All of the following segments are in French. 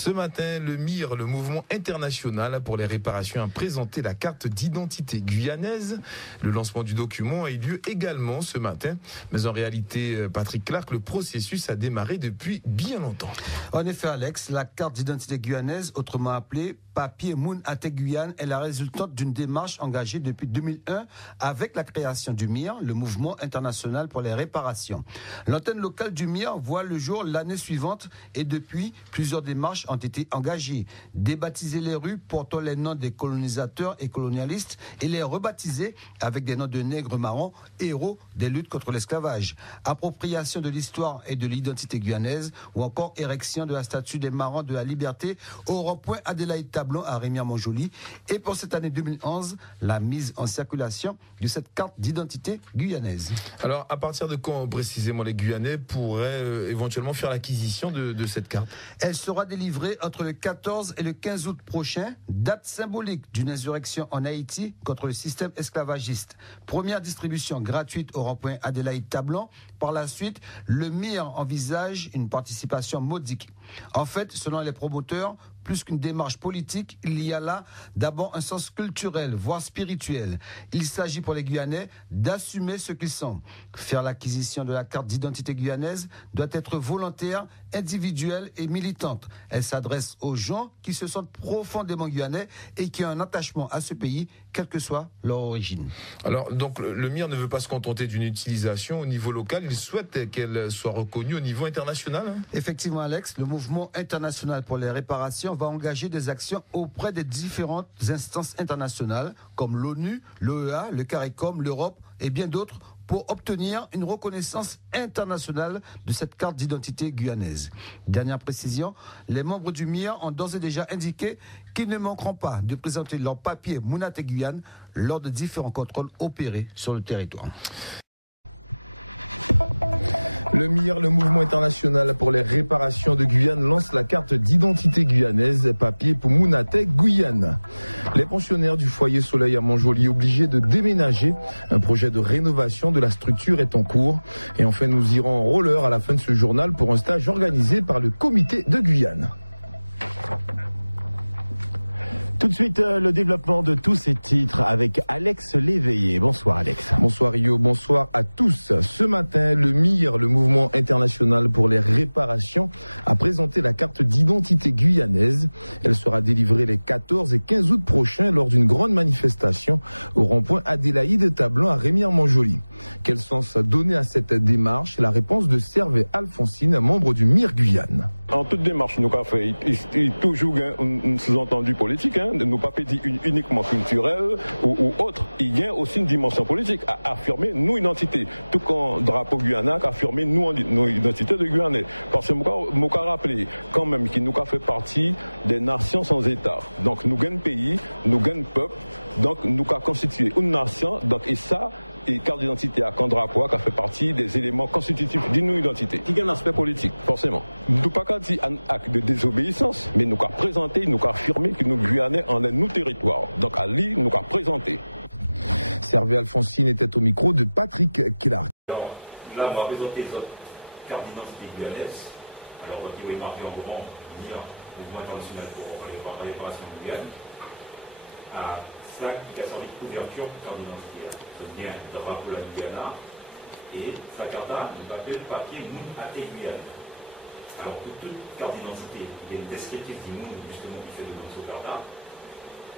Ce matin, le MIR, le mouvement international pour les réparations, a présenté la carte d'identité guyanaise. Le lancement du document a eu lieu également ce matin. Mais en réalité, Patrick Clark, le processus a démarré depuis bien longtemps. En effet, Alex, la carte d'identité guyanaise, autrement appelée papier Moun Até Guyane, est la résultante d'une démarche engagée depuis 2001 avec la création du MIR, le mouvement international pour les réparations. L'antenne locale du MIR voit le jour l'année suivante et depuis, plusieurs démarches ont été engagées. Débaptiser les rues portant les noms des colonisateurs et colonialistes et les rebaptiser avec des noms de nègres marrons, héros des luttes contre l'esclavage. Appropriation de l'histoire et de l'identité guyanaise ou encore érection de la statue des marrons de la liberté au rond-point Adélaïde Tablon à Rémière-Montjoly. Et pour cette année 2011, la mise en circulation de cette carte d'identité guyanaise. Alors, à partir de quand précisément les Guyanais pourraient éventuellement faire l'acquisition de cette carte? Elle sera délivrée entre le 14 et le 15 août prochain, date symbolique d'une insurrection en Haïti contre le système esclavagiste. Première distribution gratuite au rond-point Adélaïde Tablon. Par la suite, le MIR envisage une participation modique. En fait, selon les promoteurs, plus qu'une démarche politique, il y a là d'abord un sens culturel, voire spirituel. Il s'agit pour les Guyanais d'assumer ce qu'ils sont. Faire l'acquisition de la carte d'identité guyanaise doit être volontaire, individuelle et militante. Elle s'adresse aux gens qui se sentent profondément guyanais et qui ont un attachement à ce pays, quelle que soit leur origine. Alors, donc, le MIR ne veut pas se contenter d'une utilisation au niveau local, il souhaite qu'elle soit reconnue au niveau international. Effectivement, Alex, le mouvement international pour les réparations va engager des actions auprès des différentes instances internationales comme l'ONU, l'OEA, le CARICOM, l'Europe et bien d'autres pour obtenir une reconnaissance internationale de cette carte d'identité guyanaise. Dernière précision, les membres du MIR ont d'ores et déjà indiqué qu'ils ne manqueront pas de présenter leur papier Moun Até Guyane lors de différents contrôles opérés sur le territoire. Le MIR, le mouvement international pour les réparations de Guyane, lance la carte d'identité guyanaise, papier pour Moun Até Guyane. Les pensionnaires du foyer Soleil à Montjoly obligés de déménager. Un projet de rénovation de la structure est en cours. Et enfin, nous irons en roller à la fin de ce journal pour un stage organisé par le comité de Guyane. Tout de suite, le développement de tous ces titres avec Alex Léveillé. Bonsoir Alex. Bonsoir Rio, bonsoir à tous. Ce matin, le MIR, le mouvement international pour les réparations, a présenté la carte d'identité guyanaise. Elle sera délivrée les 14 et 15 août prochains lors d'une grande manifestation au rond-point Adélaïde Tablon à Rémière-Montjoly. Quel sens donner à cette démarche? La réponse de Servé Alphonsine, membre du MIR Guyane. En toute démarche, nous avons fait toujours un sous-entendu politique, nous pas dit uniquement culturel ou autre. Il y a aussi une dimension politique à affirmer nos identités. Tout comme drapeau Guyana, à affirmer nos identités de Guyanais. Parce que nous avons rappelé quand même qu'il nous a fait partie des nations sans État. Donc nous gagnons pays, nous gagnons peuple, donc nous avons constitué une nation, donc et ça. Et carte d'identité à drapeau qui fait partie des éléments constitutifs d'une identité. Il y a un aspect politique, forcément. Nous ne pouvons pas dire un acte de désobéissance, mais nous avons présenté, nous avons affirmé que nous Guyanais en est nos territoires. Donc à lui, nous avons présenté. Servé Alphonsine était au micro de Patrick Clark. Alors, là, on va présenter notre carte d'identité guyanaise. Alors, vous voyez marqué en grand, MIR, Mouvement international pour les réparations de Guyane. À ça qui a servi de couverture pour carte d'identité. Bien drapeau la Guyana et sa carte nous appelle papier Moun Até Guyane. Alors pour toute carte d'identité, il y a une descriptif du monde justement qui fait de notre carte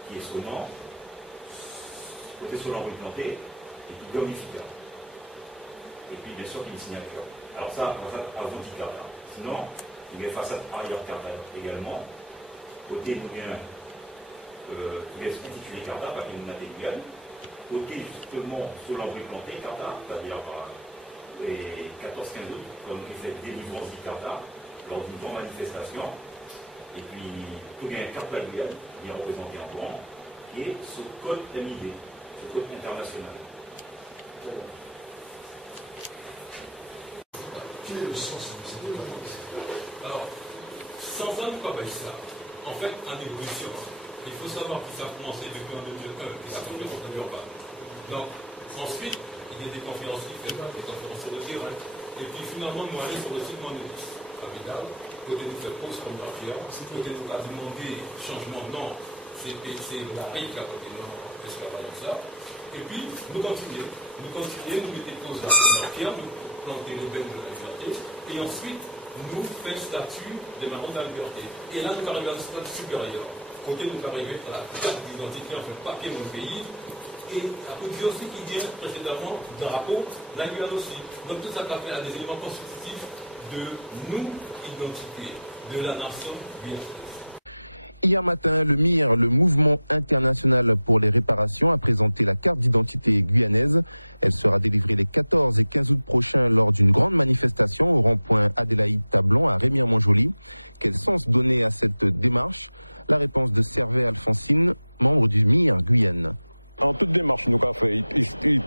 qui est son nom, côté sur l'envoi planté et puis gommificat. Et puis bien sûr il y a une signature. Alors ça, avant du carte. Sinon, il y a une façade arrière carte également. Côté nous vient intitulé carte papier Moun Até Guyane. Côté justement sur l'envoi planté, Carta, c'est-à-dire les 14-15 août, comme effet de délivrance du Carta, lors d'une grande manifestation. Et puis, tout bien carte la Guyane, bien représenté en blanc, qui est ce code MID, ce code international. Quel est le sens de cette démarche? Alors, sans ça, nous pas ça. En fait, en évolution, il faut savoir que ça a commencé depuis en 2001, que ça ne continue pas. Donc, ensuite, il y a des conférences qui font des conférences sur le terrain. Et puis finalement, nous allons sur le site Monéris, côté nous fait pause comme mafia, côté nous a demandé changement, non, c'est la règle à côté, non, c'est pas ça. Et puis, nous continuons, nous mettons pause à la mafia, nous planter les bains de la liberté, et ensuite, nous faisons statut des marrons de la liberté. Et là, nous arrivons à un stade supérieur. Côté nous arrivons à la carte d'identité, en fait, papier mon pays, et à côté aussi qui vient précédemment drapeau, la Guyane aussi. Donc tout ça fait à des éléments constitutifs de nous, identité, de la nation guyanaise. Hier matin, le MIR, le Mouvement international pour les réparations, a présenté la carte d'identité guyanaise. Elle sera délivrée les 14 et 15 août prochains lors d'une grande manifestation au rond-point Adélaïde-Tablon à Remire-Montjoly. Quel sens donner à cette démarche? La réponse de Servet Alphonsine, membre du MIR Guyane. En toute démarche, nous avons fait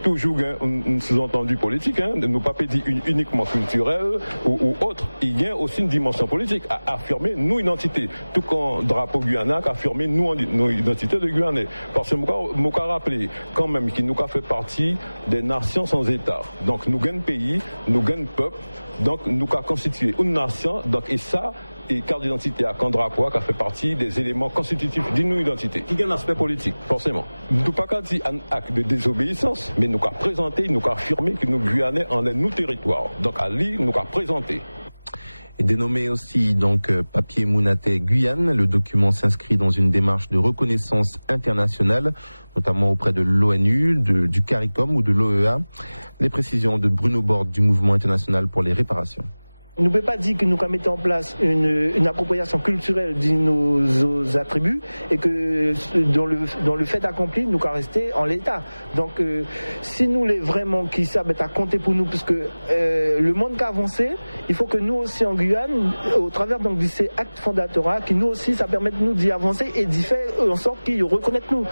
toujours un sous-entendu politique, nous pas dit uniquement culturel ou autre. Il y a aussi une dimension politique à affirmer nous identité, tout comme drapeau Guyana, à affirmer nous identité de Guyanais. Parce que nous avons rappelé quand même qu'il nous a fait partie des nations sans État. Donc nous gagnons pays, nous gagnons peuple, donc nous avons constitué une nation, donc et ça. Et carte d'identité à Candrapois qui a fait partie des éléments constitutifs d'une identité, qui a un aspect politique, forcément. Nous ne pouvons pas dire un acte de désobéissance, mais nous avons présenté, nous avons affirmé que nous Guyanais en est nos territoires. Donc à lire, nous avons présenté. Et dénommé aussi donc papier Mounaté Guyane, le document s'inscrit dans une démarche de reconnaissance internationale, notamment auprès de l'ONU, du CARICOM ou de l'OEA. Les précisions de Bruno Borde du Mouvement international pour les réparations. On ne peut pas dire que nous mettons en place une appropriation culturelle de nos attributs et que dans le fait accompli, nous qu'à rester en l'état. Donc, si nous les vraiment qui savent à compter pour nous, puisque le monde qui a avancé, il faut que nous aussi en Guyane, au travers donc de ces actes fondateurs, qui nous aussi, ça permet de nous d'y avancer et d'y faire en sorte qu'ils reconnaissent nous.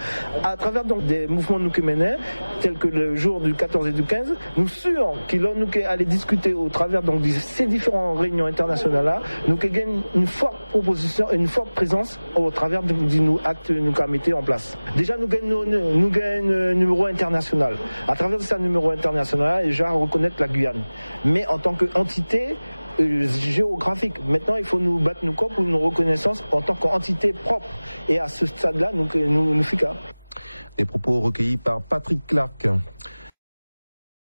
À travers donc des mouvements nous qui menons, tels que le jour du 14 et du 15, nous sûrs qu'ils nous aller discuter au travers donc de ces différents en réunion internationale là, nous gagnons une forte proposition, une forte présence au travers de nos actes nous mettons en place. Déjà nous gagnons un numéro international. À travers de ce numéro international, déjà reconnaître la Guyane. Mais en tant qu'entité géographique. Maintenant, il faut nous battre nos corps pour une reconnaissance en tant qu'entité propre. Et à ce stade-là, nous fiquons. Des propos recueillis par Patrick Clark.